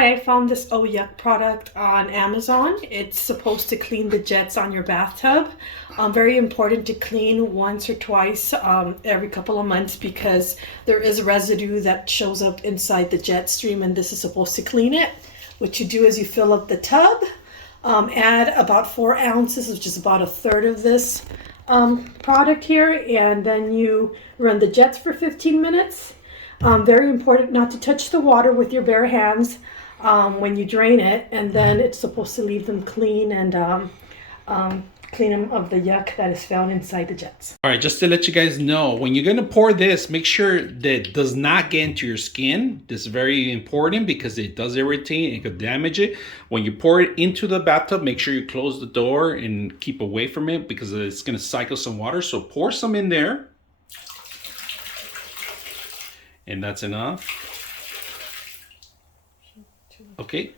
I found this Oh Yuck product on Amazon. It's supposed to clean the jets on your bathtub. Very important to clean once or twice every couple of months because there is residue that shows up inside the jet stream, and this is supposed to clean it. What you do is you fill up the tub, add about 4 ounces, which is about a third of this product here, and then you run the jets for 15 minutes. Very important not to touch the water with your bare hands when you drain it, and then it's supposed to leave them clean and clean them of the yuck that is found inside the jets. All right, just to let you guys know, when you're gonna pour this, make sure that it does not get into your skin. This is very important because it does irritate and could damage it. When you pour it into the bathtub, make sure you close the door and keep away from it because it's gonna cycle some water. So pour some in there. And that's enough. Okay.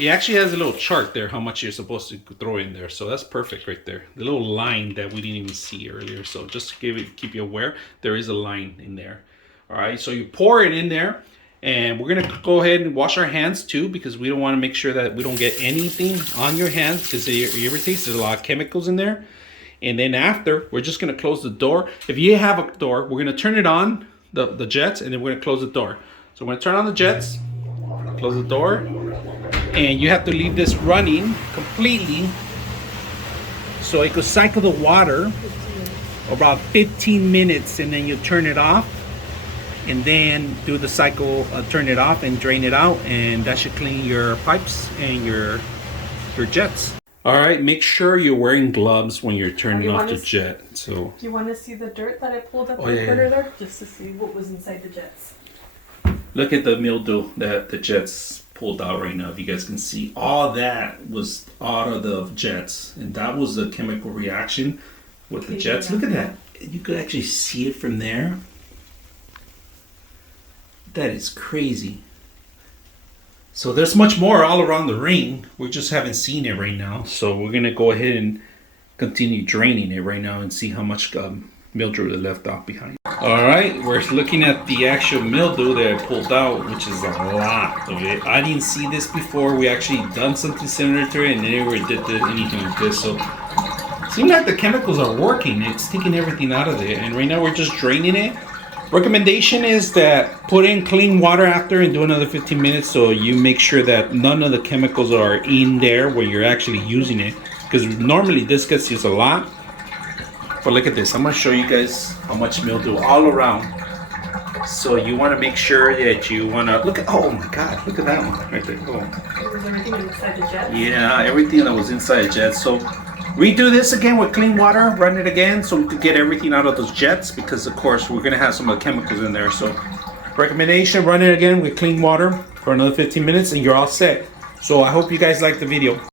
It actually has a little chart there how much you're supposed to throw in there, so that's perfect right there. The little line that we didn't even see earlier, so just to keep you aware, there is a line in there. All right, so you pour it in there, and we're gonna go ahead and wash our hands too because we don't want to make sure that we don't get anything on your hands because it irritates. There's a lot of chemicals in there. And then after, we're just gonna close the door. If you have a door, we're gonna turn it on, the jets, and then we're gonna close the door. So we're gonna turn on the jets, close the door, and you have to leave this running completely so it could cycle the water about 15 minutes, and then you turn it off and then do the cycle, turn it off and drain it out, and that should clean your pipes and your jets. All right, make sure you're wearing gloves when you're turning off the jet. So do you want to see the dirt that I pulled up there, just to see what was inside the jets? Look at the mildew that the jets pulled out right now. If you guys can see, all that was out of the jets, and that was a chemical reaction with the jets. Look at that. You could actually see it from there. That is crazy. So there's much more all around the ring. We just haven't seen it right now. So we're gonna go ahead and continue draining it right now and see how much mildew is left off behind. All right, we're looking at the actual mildew that I pulled out, which is a lot of it. I didn't see this before. We actually done something similar to it and never did anything like this. So it seems like the chemicals are working. It's taking everything out of it. And right now we're just draining it. Recommendation is that put in clean water after and do another 15 minutes so you make sure that none of the chemicals are in there where you're actually using it. Because normally this gets used a lot. But look at this. I'm going to show you guys how much mildew all around. So you want to make sure that you want to look at, oh my God, look at that one right there. Oh. Was everything inside the jets? Yeah, everything that was inside the jets. So redo this again with clean water, run it again so we could get everything out of those jets because of course we're going to have some of the chemicals in there. So recommendation, run it again with clean water for another 15 minutes and you're all set. So I hope you guys liked the video.